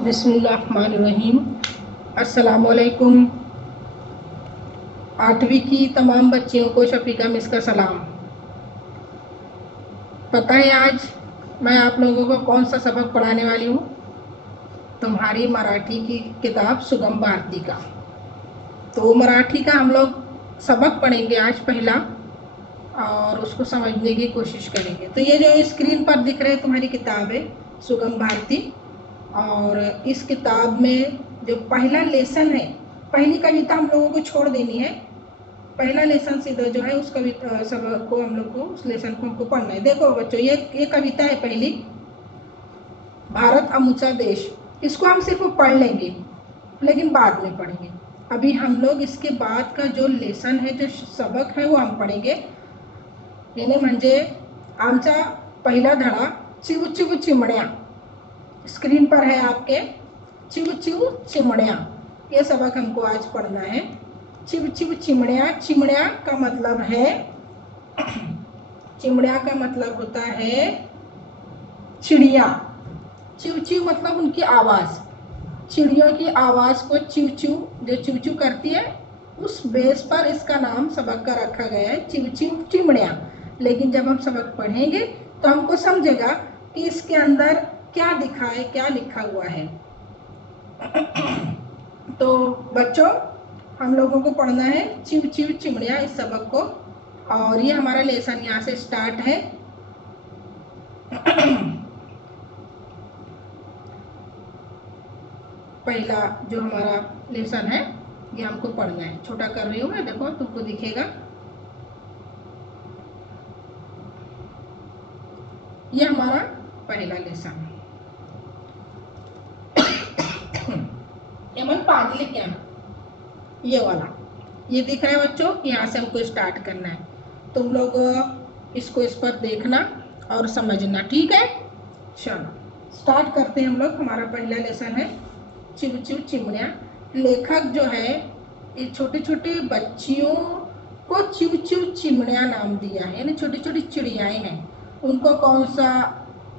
बिस्मिल्लाहिर्रहमानिर्रहीम। अस्सलामुअलैकुम। 8वीं की तमाम बच्चियों को शफीका मिस का सलाम। पता है आज मैं आप लोगों को कौन सा सबक पढ़ाने वाली हूँ? तुम्हारी मराठी की किताब सुगम भारती का। तो मराठी का हम लोग सबक पढ़ेंगे आज पहला, और उसको समझने की कोशिश करेंगे। तो ये जो स्क्रीन पर दिख रहे तुम्हारी किताब है सुगम भारती, और इस किताब में जो पहला लेसन है, पहली कविता हम लोगों को छोड़ देनी है। पहला लेसन सीधा जो है उस कविता सबक को हम लोग को, उस लेसन को हमको पढ़ना है। देखो बच्चों, ये कविता है पहली, भारत अमूचा देश। इसको हम सिर्फ पढ़ लेंगे लेकिन बाद में पढ़ेंगे। अभी हम लोग इसके बाद का जो लेसन है, जो सबक है, वो हम पढ़ेंगे। यानी म्हणजे आमचा पहला धड़ा चिव चिव चिमड़िया। स्क्रीन पर है आपके, चिव चिव चिमड़िया। ये सबक हमको आज पढ़ना है। चिव चिव चिमड़िया। चिमड़िया का मतलब है, चिमड़िया का मतलब होता है चिड़िया। चिव चिव मतलब उनकी आवाज़। चिड़ियों की आवाज़ को चिव चिव, जो चिव चिव करती है, उस बेस पर इसका नाम सबक का रखा गया है, चिव चिव चिमड़िया। लेकिन जब हम सबक पढ़ेंगे तो हमको समझेगा कि इसके अंदर क्या दिखा है, क्या लिखा हुआ है। तो बच्चों, हम लोगों को पढ़ना है चिव चिव चिमड़िया, इस सबक को। और ये हमारा लेसन यहाँ से स्टार्ट है। पहला जो हमारा लेसन है ये हमको पढ़ना है। छोटा कर रही हूँ मैं, देखो तुमको दिखेगा। ये हमारा पहला लेसन है। एमन पागले क्या, ये वाला, ये दिख रहा है बच्चों। यहाँ से हमको स्टार्ट करना है। तुम लोग इसको इस पर देखना और समझना, ठीक है? चलो स्टार्ट करते हैं हम लोग। हमारा पहला लेसन है चिव चिव चिमड़िया। लेखक जो है, ये छोटे छोटे बच्चियों को चिव चिव चिमड़िया नाम दिया है, यानी छोटी छोटी चिड़ियाएँ हैं। उनको कौन सा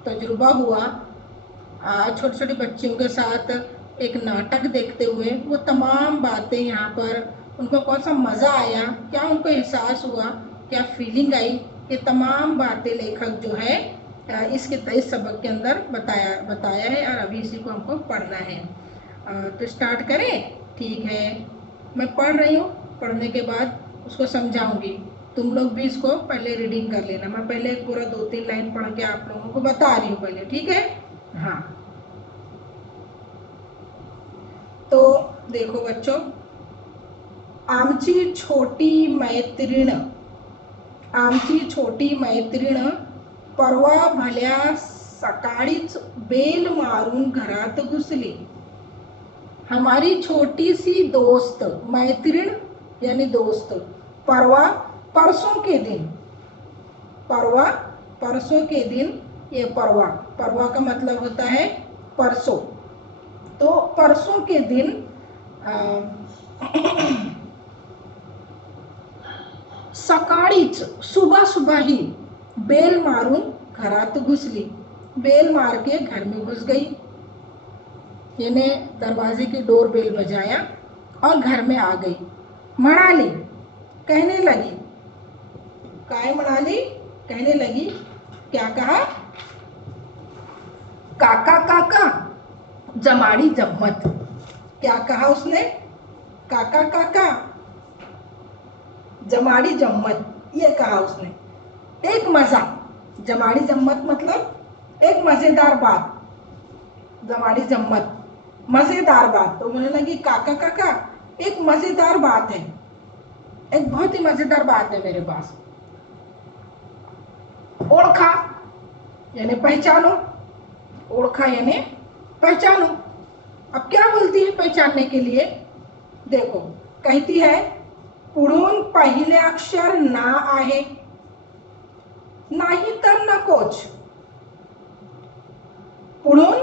तजुर्बा हुआ छोटे छोटे बच्चियों के साथ एक नाटक देखते हुए, वो तमाम बातें यहाँ पर उनको कौन सा मज़ा आया, क्या उनको एहसास हुआ, क्या फीलिंग आई, ये तमाम बातें लेखक जो है इस सबक के अंदर बताया है। और अभी इसी को हमको पढ़ना है। तो स्टार्ट करें? ठीक है, मैं पढ़ रही हूँ। पढ़ने के बाद उसको समझाऊंगी। तुम लोग भी इसको पहले रीडिंग कर लेना। मैं पहले पूरा 2-3 लाइन पढ़ के आप लोगों को बता रही हूँ पहले, ठीक है? हाँ, तो देखो बच्चों, आमची छोटी मैत्रीण, आमची छोटी मैत्रीण परवा भल्या सकाळीच बेल मारून घरात घुसली। हमारी छोटी सी दोस्त, मैत्रीण यानी दोस्त, परवा परसों के दिन, परवा परसों के दिन, ये परवा, परवा का मतलब होता है परसों। तो परसों के दिन सकाळीच, सुबह सुबह ही, बेल मारून घरात घुसली। बेल मार के घर में घुस गई, यानी दरवाजे की डोर बेल बजाया और घर में आ गई। म्हणाली, कहने लगी, काय म्हणाली? कहने लगी। क्या कहा? काका काका जमाड़ी जम्मत। क्या कहा उसने? काका काका जमाड़ी जम्मत, ये कहा उसने। एक मजा, जमाड़ी जम्मत मतलब एक मजेदार बात, जमाड़ी जम्मत मजेदार बात। तो बोलने लगी, काका काका एक मजेदार बात है, एक बहुत ही मजेदार बात है मेरे पास। ओळखा यानी पहचानो, ओळखा यानी पहचानो। अब क्या बोलती है पहचानने के लिए? देखो, कहती है, पुढून पहिले अक्षर ना आहे, नाही तर नकोच। पुढून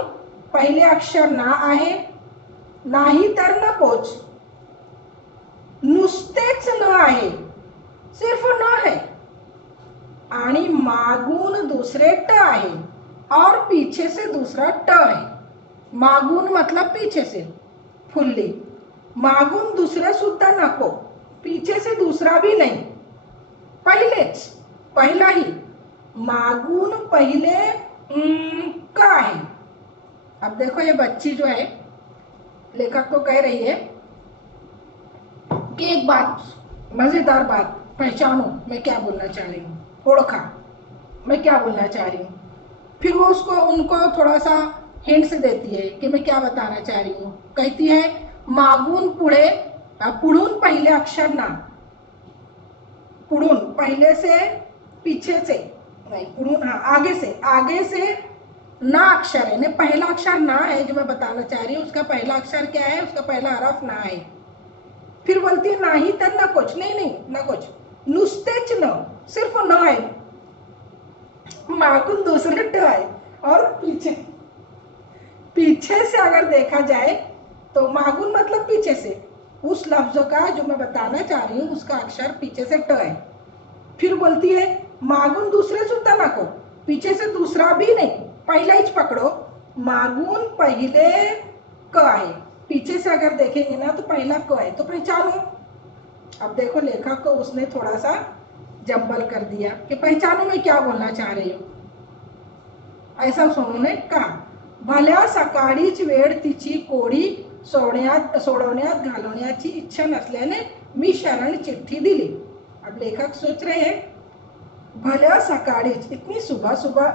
पहिले अक्षर ना आहे, नाही तर नकोच। नुसतेच न आहे, सिर्फ न है, आणि मागून दूसरे ट आहे और पीछे से दूसरा ट है। मागून मतलब पीछे से फुल्ली, मागून दुसरं सुद्धा नको, पीछे से दूसरा भी नहीं, पहिलेच, पहला ही, मागून पहले का है। अब देखो ये बच्ची जो है लेखक को कह रही है कि एक बात, मजेदार बात पहचानो मैं क्या बोलना चाह रही हूँ, ओळखा मैं क्या बोलना चाह रही हूँ। फिर वो उसको उनको थोड़ा सा हिंट्स देती है कि मैं क्या बताना चाह रही हूँ। कहती है मागून पुढे, पुढून पहले अक्षर ना, पुढून पहले से, पीछे से नहीं, पुढून हाँ आगे से ना अक्षर है, नहीं पहला अक्षर ना है जो मैं बताना चाह रही हूँ, उसका पहला अक्षर क्या है, उसका पहला हरफ ना है। फिर बोलती है नाही तर नकोच, नहीं नकोच, नुसतेच न, सिर्फ न है, मागून दूसरे ट है, और पीछे से अगर देखा जाए तो मागून मतलब पीछे से, उस लफ्ज का जो मैं बताना चाह रही हूँ उसका अक्षर पीछे से ट है। फिर बोलती है मागून दूसरे सुद्धा नको, पीछे से दूसरा भी नहीं, पहला ही पकड़ो, मागून पहले क है, पीछे से अगर देखेंगे ना तो पहला क है, तो पहचानो। अब देखो लेखक को उसने थोड़ा सा जंबल कर दिया कि पहचानो मैं क्या बोलना चाह रही हूँ। ऐसा उन्होंने कहा, भल्या सकाळीच वेळ तिची कोडी सोडवण्यात घालवण्याची इच्छा नसल्याने मी शरण चिट्ठी दिली। अब लेखक सोच रहे हैं भल्या सकाळीच, इतनी सुबह सुबह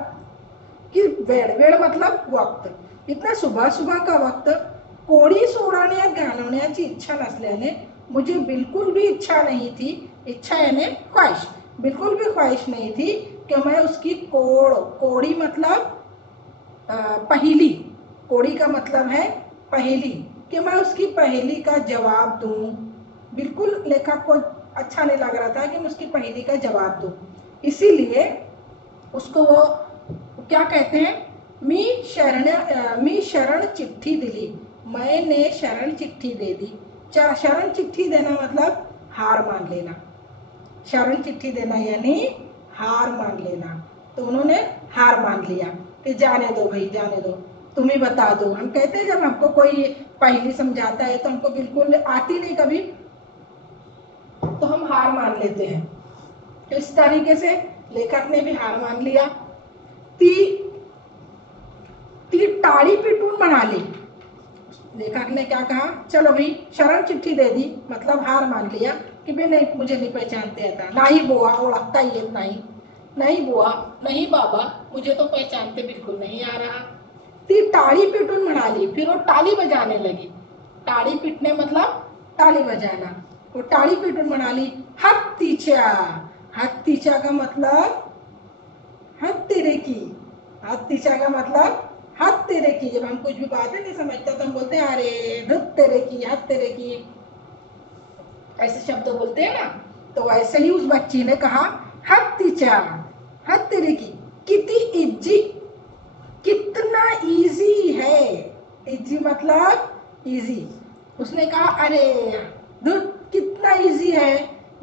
की वेळ मतलब वक्त, इतना सुबह सुबह का वक्त, कोडी सोडवण्यात घालवण्याची इच्छा नसल्याने, मुझे बिल्कुल भी इच्छा नहीं थी, इच्छा यानी ख्वाहिश, बिल्कुल भी ख्वाहिश नहीं थी कि मैं उसकी कोड़ी मतलब पहेली, कोड़ी का मतलब है पहेली, कि मैं उसकी पहेली का जवाब दूं। बिल्कुल लेखक को अच्छा नहीं लग रहा था कि मैं उसकी पहेली का जवाब दूं, इसीलिए उसको वो क्या कहते हैं, मी शरण चिट्ठी दिली, मैंने शरण चिट्ठी दे दी। शरण चिट्ठी देना मतलब हार मान लेना, शरण चिट्ठी देना यानी हार मान लेना। तो उन्होंने हार मान लिया कि जाने दो भाई, जाने दो, तुम ही बता दो। हम कहते हैं जब हमको कोई पहेली समझाता है तो हमको बिल्कुल आती नहीं कभी, तो हम हार मान लेते हैं। तो इस तरीके से लेखक ने भी हार मान लिया। ती टाड़ी पिटून म्हणाली, लेखक ने क्या कहा, चलो भाई शरण चिट्ठी दे दी, मतलब हार मान लिया कि भाई नहीं, मुझे नहीं पहचानते आता, नाही बुआ ओळखता येत नाही, नहीं बुआ, नहीं बाबा, मुझे तो पहचानते बिल्कुल नहीं आ रहा। ती टाळी पिटून म्हणाली, फिर वो ताली बजाने लगी, ताली पीटने मतलब ताली बजाना, वो ताली पिटून म्हणाली हत्तीच्या, हत्तीच्या का मतलब हद तेरे की, हत्तीच्या का मतलब हद तेरे की। जब हम कुछ भी बातें नहीं समझते तो हम बोलते हैं अरे धुत तेरे की, हद तेरे की, ऐसे शब्द बोलते हैं ना। तो ऐसे ही उस बच्ची ने कहा हत्तीच्या, हद तेरे की, किती इजी, कितना इजी है, इजी मतलब इजी। उसने कहा अरे धुत कितना इजी है,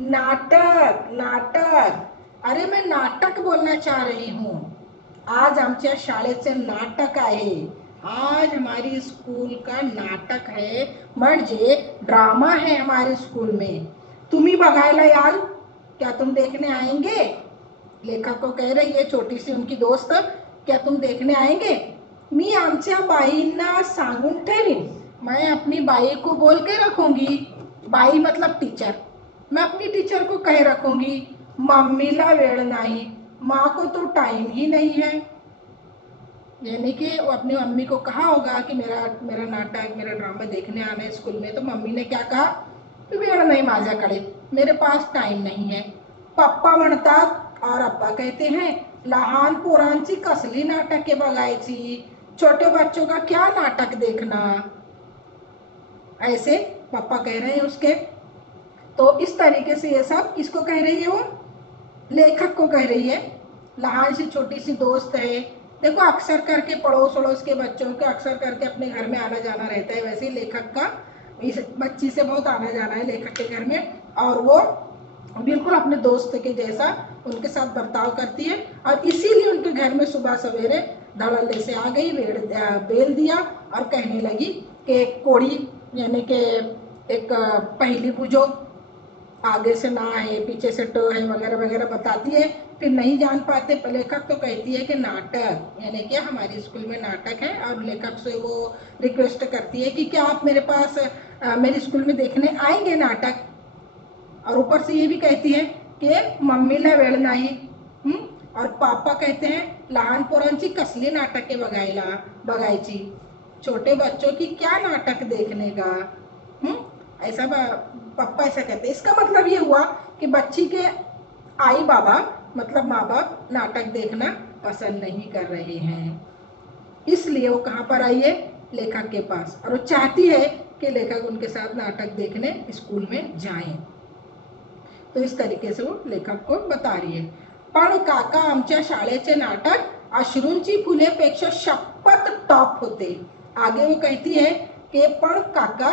नाटक नाटक, अरे मैं नाटक बोलना चाह रही हूँ, आज आमच्या शाळेचे नाटक आहे, आज हमारी स्कूल का नाटक है, म्हणजे ड्रामा है हमारे स्कूल में, तुम्ही बघायला याल क्या, तुम देखने आएंगे। लेखक को कह रही है छोटी सी उनकी दोस्त, क्या तुम देखने आएंगे। मी आमच्या बाईंना सांगून ठेवीन, मैं अपनी बाई को बोल के रखूंगी, बाई मतलब टीचर, मैं अपनी टीचर को कह रखूंगी, मम्मीला वेळ नाही, माँ को तो टाइम ही नहीं है। यानी कि वो अपनी मम्मी को कहा होगा कि मेरा मेरा नाटक, मेरा ड्रामा देखने आना है स्कूल में, तो मम्मी ने क्या कहा कि वेळ नाही माझ्याकडे, मेरे पास टाइम नहीं है। पप्पा म्हणतात, और अप्पा कहते हैं लहान पोरांची कसली नाटके बघायची, छोटे बच्चों का क्या नाटक देखना, ऐसे पापा कह रहे हैं उसके। तो इस तरीके से ये सब किसको कह रही है, वो लेखक को कह रही है, लहान सी छोटी सी दोस्त है। देखो अक्सर करके पड़ोस वड़ोस के बच्चों के अक्सर करके अपने घर में आना जाना रहता है, वैसे ही लेखक का इस बच्ची से बहुत आना जाना है लेखक के घर में, और वो बिल्कुल अपने दोस्त के जैसा उनके साथ बर्ताव करती है, और इसीलिए उनके घर में सुबह सवेरे धड़ल्ले से आ गई, बेल दिया और कहने लगी कि कोड़ी यानी कि एक पहली बुझो, आगे से ना है, पीछे से टो है, वगैरह वगैरह बताती है। फिर नहीं जान पाते लेखक तो कहती है कि नाटक, यानी कि हमारे स्कूल में नाटक है, और लेखक से वो रिक्वेस्ट करती है कि क्या आप मेरे पास मेरे स्कूल में देखने आएंगे नाटक। और ऊपर से ये भी कहती है कि मम्मीला वेळ नाही, और पापा कहते हैं लहान पोरांची कसली नाटके बघायची, छोटे बच्चों की क्या नाटक देखने का, ऐसा पापा ऐसा कहते हैं। इसका मतलब ये हुआ कि बच्ची के आई बाबा मतलब माँ बाप नाटक देखना पसंद नहीं कर रहे हैं, इसलिए वो कहाँ पर आई है, लेखक के पास, और वो चाहती है कि लेखक उनके साथ नाटक देखने स्कूल में जाएं। तो इस तरीके से वो लेखक को बता रही है। पण काका आमच्या शाळेचे नाटक अश्रूंची फुलेपेक्षा शपथ टॉप होते। आगे वो कहती है कि पण काका,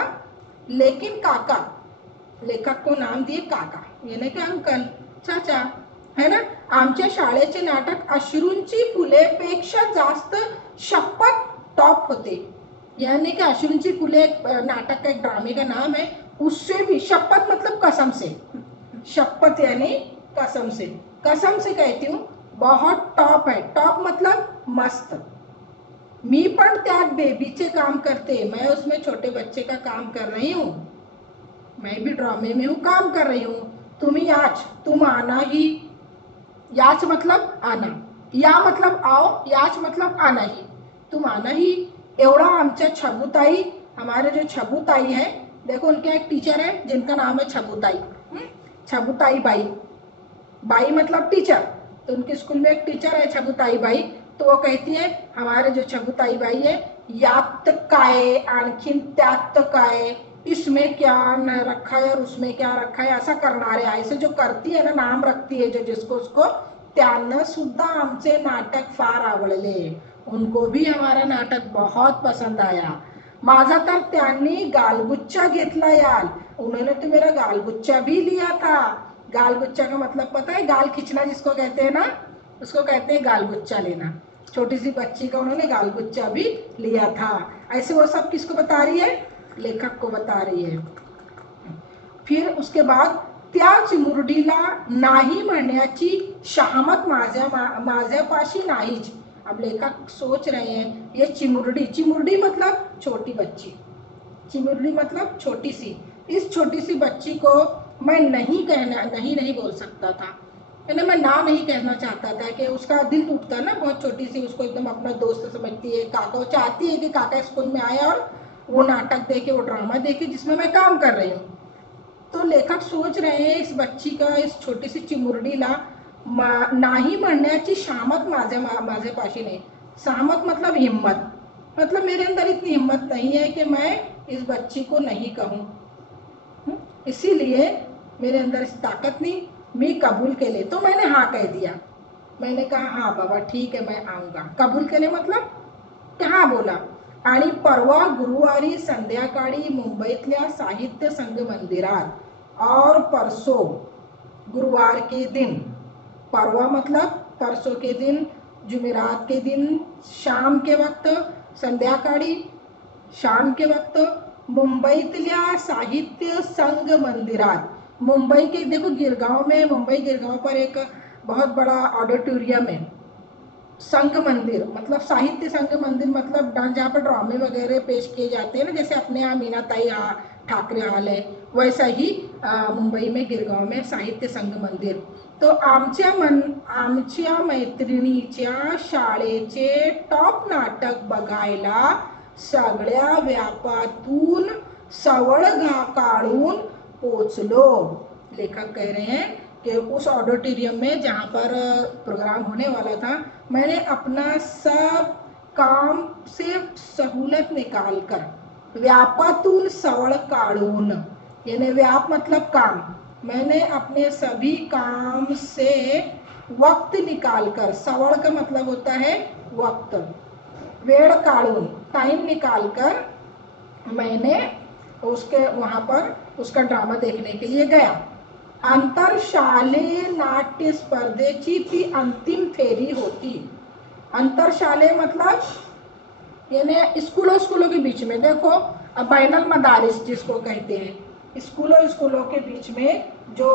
लेकिन काका, लेखक को नाम दिए काका यानी कि अंकल, चाचा है ना, आमच्या शाळेचे नाटक अश्रूंची फुलेपेक्षा जास्त शपथ टॉप होते, यानी कि अश्रूंची फुले नाटक का एक ड्रामे का नाम है, उससे भी शपथ मतलब कसम से, शपथ यानी कसम से, कसम से कहती हूँ बहुत टॉप है, टॉप मतलब मस्त। मी पण त्यात बेबीचे काम करते, मैं उसमें छोटे बच्चे का काम कर रही हूँ, मैं भी ड्रामे में हूँ, काम कर रही हूँ। तुम्ही याच, तुम आना ही, याच मतलब आना, या मतलब आओ, याच मतलब आना ही, तुम आना ही। एवढा आमच्या छबुताई, हमारे जो छबुताई है, देखो उनके एक टीचर है जिनका नाम है छबुताई, छबुताई बाई, बाई मतलब टीचर, तो उनके स्कूल में एक टीचर है छबुताई बाई, तो वो कहती है हमारे जो छबुताई बाई है, यात काय आणखीन त्यात काय, इसमें क्या न रखा है और उसमें क्या रखा है, ऐसा करणारे, ऐसे जो करती है ना, नाम रखती है जो जिसको उसको, त्यांना सुद्धा आमचे नाटक फार आवडले, उनको भी हमारा नाटक बहुत पसंद आया। माझा तर त्यांनी गालगुच्चा घेतला यार, उन्होंने तो मेरा गालगुच्चा भी लिया था। गालगुच्चा का मतलब पता है, गाल खींचना जिसको कहते हैं ना, उसको कहते हैं गालगुच्चा लेना। छोटी सी बच्ची का उन्होंने गालगुच्चा भी लिया था। ऐसे वो सब किसको बता रही है, लेखक को बता रही है। फिर उसके बाद त्या चिमुरडीला नाही म्हणण्याची शहामत माझ्यापाशी नाहीच। अब लेखक सोच रहे हैं ये चिमुरडी, चिमुरडी मतलब छोटी बच्ची, चिमुरडी मतलब छोटी सी, इस छोटी सी बच्ची को मैं नहीं बोल सकता था, यानी मैं ना नहीं कहना चाहता था, कि उसका दिल टूटता ना, बहुत छोटी सी, उसको एकदम अपना दोस्त समझती है, काका, वो चाहती है कि काका स्कूल में आए और वो नाटक देखे, वो ड्रामा देखे जिसमें मैं काम कर रही हूँ। तो लेखक सोच रहे हैं इस बच्ची का, इस छोटी सी चिमुरडीला नाही म्हणण्याची शामत माझ्यापाशी नाही। शामत मतलब हिम्मत, मतलब मेरे अंदर इतनी हिम्मत नहीं है कि मैं इस बच्ची को नहीं कहूँ, इसीलिए मेरे अंदर इस ताकत नहीं, मैं कबूल केले, तो मैंने हाँ कह दिया, मैंने कहा हाँ बाबा ठीक है मैं आऊँगा। कबूल केले मतलब कि हाँ बोला। आणि परवा गुरुवारी संध्याकाळी मुंबईतल्या साहित्य संघ मंदिरात, और परसों गुरुवार के दिन, परवा मतलब परसों के दिन, जुमेरात के दिन शाम के वक्त, संध्याकाळी शाम के वक्त मुंबईतल्या साहित्य संघ मंदिरात, मुंबई के, देखो गिरगांव में, मुंबई गिरगांव पर एक बहुत बड़ा ऑडिटोरियम है, संघ मंदिर मतलब साहित्य संघ मंदिर मतलब जहाँ पर ड्रामे वगैरह पेश किए जाते हैं ना, जैसे अपने यहाँ मीनाताई ठाकरे हॉल है, वैसा ही मुंबई में गिरगांव में साहित्य संघ मंदिर। तो आमच्या मैत्रिणीच्या शाळेचे टॉप नाटक बघायला सगळ्या व्यापातून सवळ काढून पोचलो। लेखक कह रहे हैं कि उस ऑडिटोरियम में जहाँ पर प्रोग्राम होने वाला था, मैंने अपना सब काम से सहूलत निकाल कर, व्यापातून सवळ काढून, यानी व्याप मतलब काम, मैंने अपने सभी काम से वक्त निकाल कर, सवळ का मतलब होता है वक्त, वेळ काढून टाइम निकाल कर मैंने उसके वहाँ पर उसका ड्रामा देखने के लिए गया। आंतरशालेय नाट्य स्पर्धेची ती अंतिम फेरी होती। अंतरशाले मतलब यानी स्कूलों स्कूलों के बीच में। देखो अब बैनुल मदारिस जिसको कहते हैं, स्कूलों स्कूलों के बीच में जो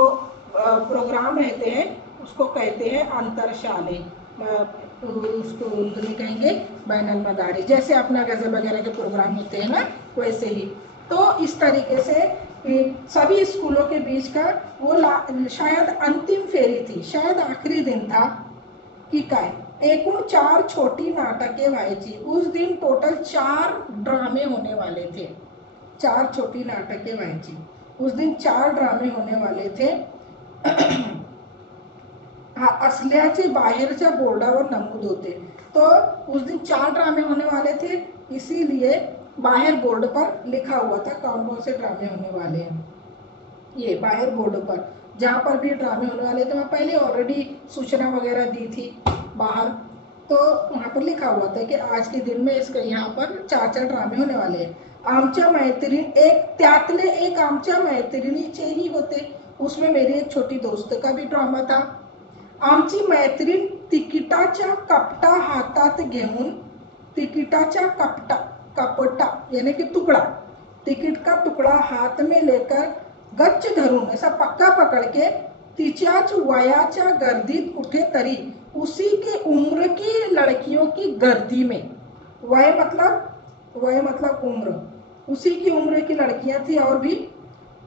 प्रोग्राम रहते हैं उसको कहते हैं अंतरशाले। उसको उर्दू में कहेंगे बैनुल मदारिस। जैसे अपना गज़ल वगैरह के प्रोग्राम होते हैं ना, वैसे ही। तो इस तरीके से सभी स्कूलों के बीच का वो शायद अंतिम फेरी थी, शायद आखिरी दिन था कि काय एकूण 4 छोटी नाटकें व्हायची। उस दिन टोटल 4 ड्रामे होने वाले थे। 4 छोटी नाटकें व्हायची। उस दिन 4 ड्रामे होने वाले थे। असल्याचे बाहेरच्या बोर्डावर नमूद होते। तो उस दिन 4 ड्रामे होने वाले थे, इसीलिए बाहर बोर्ड पर लिखा हुआ था कौन कौन से ड्रामे होने वाले हैं। ये बाहर बोर्ड पर जहाँ पर भी ड्रामे होने वाले थे, मैं पहले ऑलरेडी सूचना वगैरह दी थी बाहर, तो वहाँ पर लिखा हुआ था कि आज के दिन में इसके यहाँ पर 4 ड्रामे होने वाले हैं। आमच्या मैत्रीण एक त्यातले एक आमच्या मैत्रिणीचेही होते, उसमें मेरी एक छोटी दोस्त का भी ड्रामा था। आमची मैत्रीण तिकिटाच्या कपटा हातात घेऊन, तिकिटाच्या कपटा यानी कि टुकड़ा, टिकट का टुकड़ा हाथ में लेकर गच्च धरून ऐसा पक्का पकड़ के तिच्याच वयाच्या गर्दीत कुठेतरी उसी के उम्र की लड़कियों की गर्दी में, वय मतलब उम्र, उसी की उम्र की लड़कियां थी और भी,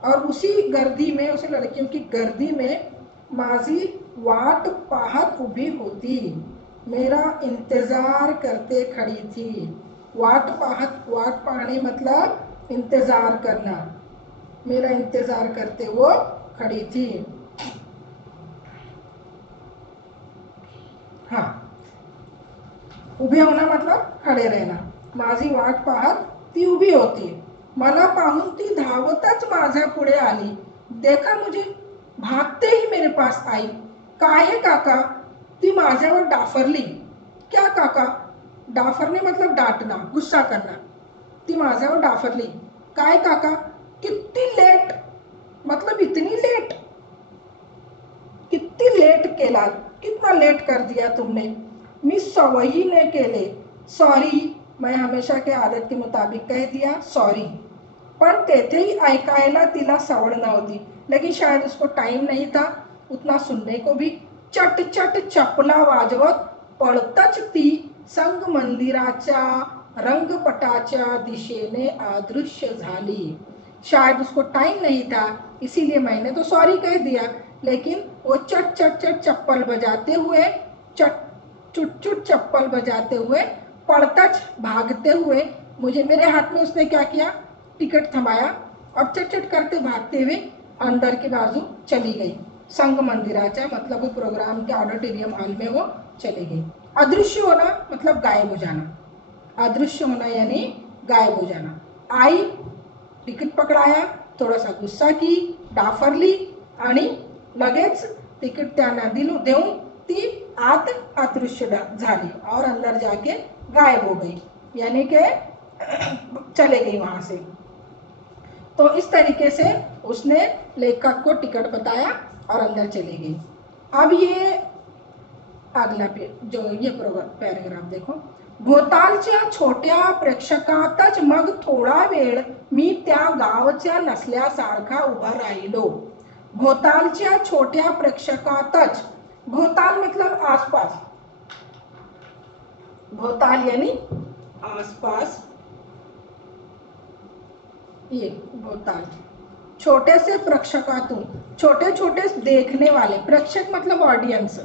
और उसी गर्दी में, उसी लड़कियों की गर्दी में माझी वाट पाहत उभी होती, मेरा इंतजार करते खड़ी थी। वाट पाहणे मतलब इंतजार करना, मेरा इंतजार करते वो खड़ी थी। हाँ, उभे होना मतलब खड़े रहना। माझी वाट पाहत ती उभी होती, मला पाहून ती धावतच माझ्या पुढे आली। देखा मुझे, भागते ही मेरे पास आई। काय है काका, ती माझ्यावर डाफरली। क्या काका, डाफरने मतलब डांटना, गुस्सा करना। ती माझ्यावर डाफरली। काय काका, कितनी लेट, मतलब इतनी लेट, कितनी लेट केला, कितना लेट कर दिया तुमने। मी सवयीने केले, सॉरी, मैं हमेशा के आदत के मुताबिक कह दिया सॉरी। पण तेथेही ऐकायला तिला सवड नव्हती, लेकिन शायद उसको टाइम नहीं था उतना सुनने को भी। चट चट चपला वाजवत पळतच ती संगमंदिराच्या रंगपटाच्या दिशेने अदृश्य झाली। शायद उसको टाइम नहीं था, इसीलिए मैंने तो सॉरी कह दिया, लेकिन वो चट चट चट चप्पल बजाते हुए, चुट चुट चप्पल बजाते हुए, पड़तच भागते हुए, मुझे मेरे हाथ में उसने क्या किया, टिकट थमाया और चट चट करते भागते हुए अंदर की बाजू चली गई। संग मंदिराचा मतलब वो प्रोग्राम के ऑडिटोरियम हॉल में वो चली गई। अदृश्य होना मतलब गायब हो जाना, अदृश्य होना यानी गायब हो जाना। आई, तिकीट पकडाया, थोडासा गुस्सा की, डाफरली आणि लगेच तिकीट त्यांना देऊन ती आत अदृश्य झाली और अंदर जाके गायब हो गई, यानी कि चले गई वहां से। तो इस तरीके से उसने लेखक को टिकट बताया और अंदर चली गई। अब ये अगला जो ये पैराग्राफ देखो। भोतालच्या छोट्या प्रेक्षकातच मग थोडा वेळ मी त्या गावच्या नसल्यासारखा उभा राहिलो। भोतालच्या छोट्या प्रेक्षकातच, भोताल मतलब आसपास, भोताल यानी आसपास, ये भोताल। छोटे से प्रेक्षकातून, छोटे छोटे देखने वाले, प्रेक्षक मतलब ऑडियंस,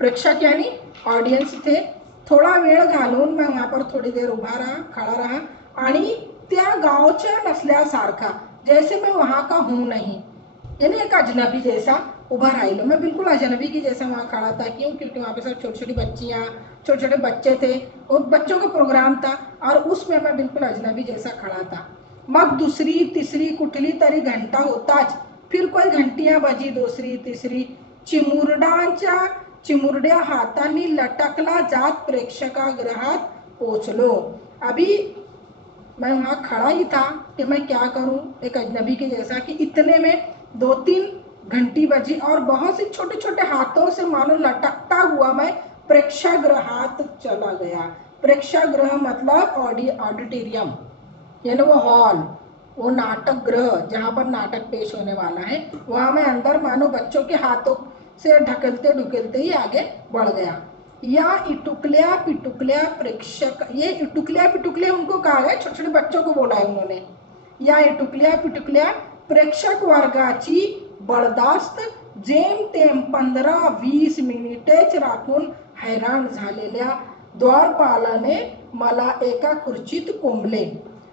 प्रेक्षक यानी ऑडियंस थे। थोडा वेळ घालवून मैं वहाँ पर थोड़ी देर उभा रहा, खड़ा रहा, आणि त्या गावच्या नसल्यासारखा, जैसे मैं वहाँ का हूँ नहीं, यानी एक अजनबी जैसा उभा राहिलो। मैं बिल्कुल अजनबी की जैसा वहाँ खड़ा था। क्यों? क्योंकि वहाँ पे सब छोटी छोटी बच्चियाँ, छोटे छोटे बच्चे थे और बच्चों का प्रोग्राम था और उसमें मैं बिल्कुल अजनबी जैसा खड़ा था। मग दुसरी तिसरी कुठली तरी घंटा होताच, फिर कोई घंटियां बजी, दूसरी तीसरी, चिमुरड्या हातांनी लटकला जात प्रेक्षकागृहात पोचलो। अभी मैं वहाँ खड़ा ही था कि मैं क्या करूं, एक अजनबी के जैसा, कि इतने में 2-3 घंटी बजी और बहुत से छोटे छोटे हाथों से मानो लटकता हुआ मैं प्रेक्षागृहात चला गया। प्रेक्षागृह मतलब ऑडिटोरियम, यानी वो हॉल, वो नाटक गृह जहाँ पर नाटक पेश होने वाला है, वहाँ में अंदर मानो बच्चों के हाथों से ढकेलते ढुकेलते ही आगे बढ़ गया। या इटुकल्या पिटुकल्या प्रेक्षक, ये इटुकल्या पिटुकल्या उनको कहा गया, छोटे छोटे बच्चों को बोला है उन्होंने। या इटुकल्या पिटुकल्या प्रेक्षक वर्गाची बडदास्त जेमतेम 15-20 मिनिटेच राखून हैराण झालेल्या द्वारपालाने मला एका खुर्चीत कोंबले।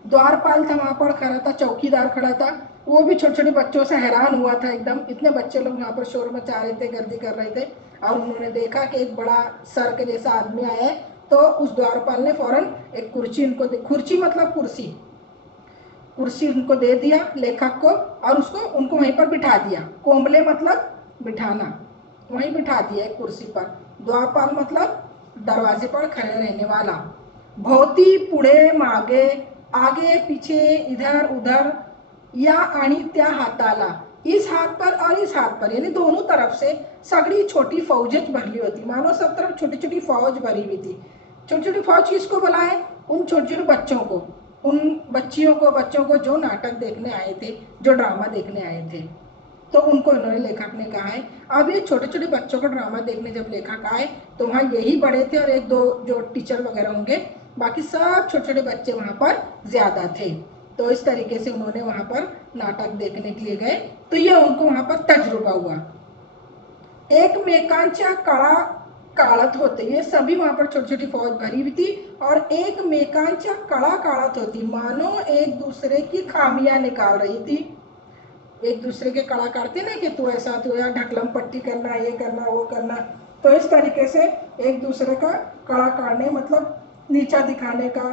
द्वारपाल था वहाँ पर खड़ा था, चौकीदार खड़ा था, वो भी छोटे छोटे बच्चों से हैरान हुआ था एकदम। इतने बच्चे लोग यहाँ पर शोर मचा रहे थे, गर्दी कर रहे थे, और उन्होंने देखा कि एक बड़ा सर के जैसा आदमी आया है। तो उस द्वारपाल ने फौरन एक कुर्सी उनको कुर्सी मतलब कुर्सी, कुर्सी उनको दे दिया लेखक को, और उसको उनको वहीं पर बिठा दिया। कोंबले मतलब बिठाना, वहीं बिठा दिया एक कुर्सी पर। द्वारपाल मतलब दरवाजे पर खड़े रहने वाला। भोवती पुढे मागे, आगे पीछे, इधर उधर, या आणि त्या हाताला, इस हाथ पर और इस हाथ पर, यानी दोनों तरफ से सगड़ी छोटी फौजें भरली होती, मानो सब तरफ छोटी छोटी फौज भरी हुई थी। छोटी छोटी फौज किसको बुलाए? उन छोटे छोटे बच्चों को, उन बच्चों को जो नाटक देखने आए थे, जो ड्रामा देखने आए थे। तो उनको इन्होंने, लेखक ने कहा है, अब ये छोटे छोटे बच्चों को ड्रामा देखने जब लेखक आए तो वहाँ यही बड़े थे और एक दो जो टीचर वगैरह होंगे, बाकी सब छोटे छोटे बच्चे वहाँ पर ज़्यादा थे। तो इस तरीके से उन्होंने वहाँ पर नाटक देखने के लिए गए, तो ये उनको वहाँ पर तजुर्बा हुआ। एकमेकांच्या कळा काढत होते, ये सभी वहाँ पर छोटी छोटी फौज भरी हुई थी, और एकमेकांच्या कळा काढत होती, मानो एक दूसरे की खामियां निकाल रही थी। एक दूसरे के कड़ा काटते ना कि तू ऐसा, तू यार ढकलम पट्टी करना, ये करना, वो करना। तो इस तरीके से एक दूसरे का कड़ा काटने मतलब नीचा दिखाने का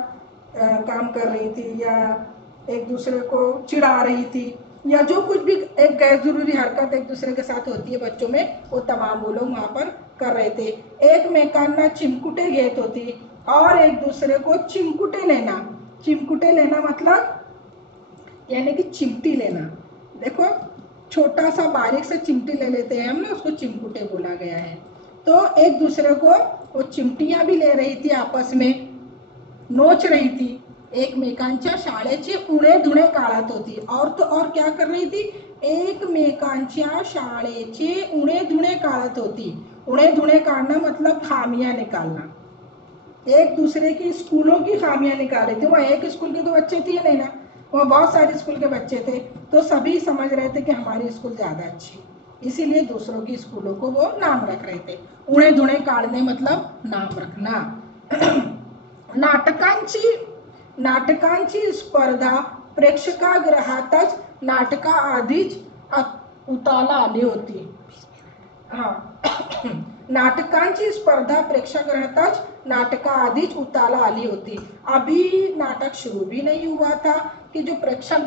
काम कर रही थी, या एक दूसरे को चिढ़ा रही थी, या जो कुछ भी एक गैर जरूरी हरकत एक दूसरे के साथ होती है बच्चों में, वो तमाम वो लोग वहाँ पर कर रहे थे। एकमेकांना चिमकुटे घेत होती, और एक दूसरे को चिमकुटे लेना। चिमकुटे लेना मतलब यानी कि चिमटी लेना। देखो, छोटा सा बारीक से चिमटी ले लेते हैं हम ना, उसको चिमकुटे बोला गया है। तो एक दूसरे को वो चिमटियां भी ले रही थी, आपस में नोच रही थी। एकमेकांच्या शाळेचे उणे धुणे काढत होती, और तो और क्या कर रही थी? एकमेकांच्या शाळेचे उणे धुणे काढत होती। उणे धुणे काढना मतलब खामियां निकालना, एक दूसरे की स्कूलों की खामियां निकाल रही थी। वहाँ एक स्कूल के तो बच्चे थे नहीं ना, वहाँ बहुत सारे स्कूल के बच्चे थे, तो सभी समझ रहे थे कि हमारी स्कूल ज़्यादा अच्छी, इसीलिए दूसरों की स्कूलों को वो नाम रख रहे थे। उणे धुणे काढणे मतलब नाम रखना। नाटकांची स्पर्धा प्रेक्षकागृहातच नाटकाआधीच उताला आली होती। हाँ, नाटकांची स्पर्धा प्रेक्षागृहातच नाटकाआधीच उताला आली होती। अभी नाटक शुरू भी नहीं हुआ था कि जो प्रेक्षक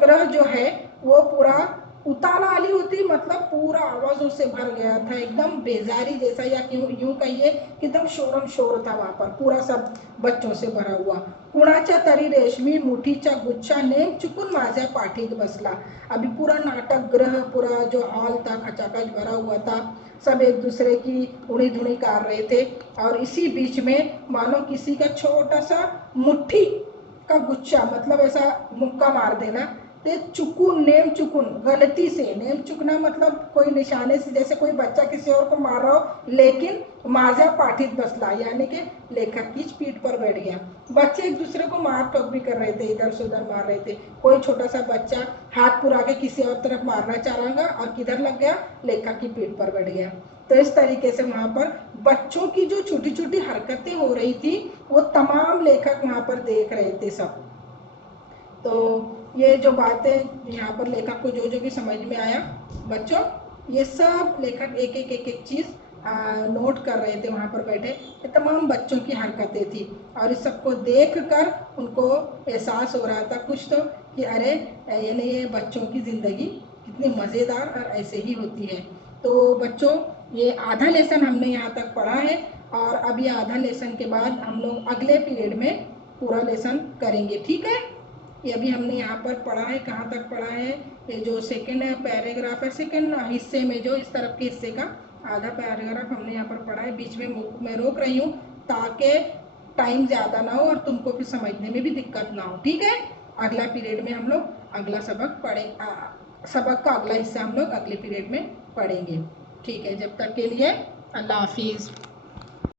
गृह जो है वो पूरा उताला आली होती, मतलब पूरा आवाजों से भर गया था, एकदम बेजारी जैसा, या यूं कहिए कि एकदम शोरम शोर था वहाँ पर, पूरा सब बच्चों से भरा हुआ। कुणाच्या तरी रेशमी मुठीचा गुच्छा नेम चुकून माझ्या पाठीत बसला। अभी पूरा नाटक गृह, पूरा जो हॉल था खचाखच भरा हुआ था, सब एक दूसरे की उड़ी धुड़ी कर रहे थे, और इसी बीच में मानो किसी का छोटा सा मुट्ठी का गुच्छा, मतलब ऐसा मुक्का मार देना, ते चुकून, नेम चुकून, गलती से, नेम चुकना मतलब कोई निशाने से, जैसे कोई बच्चा किसी और को मार रहा हो, लेकिन माझ्या पाठीत बसला, यानी कि लेखक की पीठ पर बैठ गया। बच्चे एक दूसरे को मार टोक भी कर रहे थे, इधर से उधर मार रहे थे। कोई छोटा सा बच्चा हाथ पुरा के किसी और तरफ मारना चाहेगा, और किधर लग गया? लेखक की पीठ पर बैठ गया। तो इस तरीके से वहाँ पर बच्चों की जो छोटी छोटी हरकतें हो रही थी, वो तमाम लेखक वहाँ पर देख रहे थे सब। तो ये जो बातें यहाँ पर लेखक को जो जो भी समझ में आया बच्चों, ये सब लेखक एक एक चीज़ नोट कर रहे थे वहाँ पर बैठे। ये तमाम बच्चों की हरकतें थी, और इस सबको देख कर उनको एहसास हो रहा था कुछ तो, कि अरे यानी ये बच्चों की ज़िंदगी कितनी मज़ेदार और ऐसे ही होती है। तो बच्चों, ये आधा लेसन हमने यहाँ तक पढ़ा है, और अब ये आधा लेसन के बाद हम लोग अगले पीरियड में पूरा लेसन करेंगे, ठीक है। ये अभी हमने यहाँ पर पढ़ा है, कहाँ तक पढ़ा है? ये जो सेकंड पैराग्राफ है, सेकंड हिस्से में जो इस तरफ के हिस्से का आधा पैराग्राफ हमने यहाँ पर पढ़ा है, बीच में मैं रोक रही हूँ ताकि टाइम ज़्यादा ना हो और तुमको फिर समझने में भी दिक्कत ना हो। ठीक है, अगला पीरियड में हम लोग अगला सबक सबक का अगला हिस्सा हम लोग अगले पीरियड में पढ़ेंगे। ठीक है, जब तक के लिए अल्लाह हाफिज़।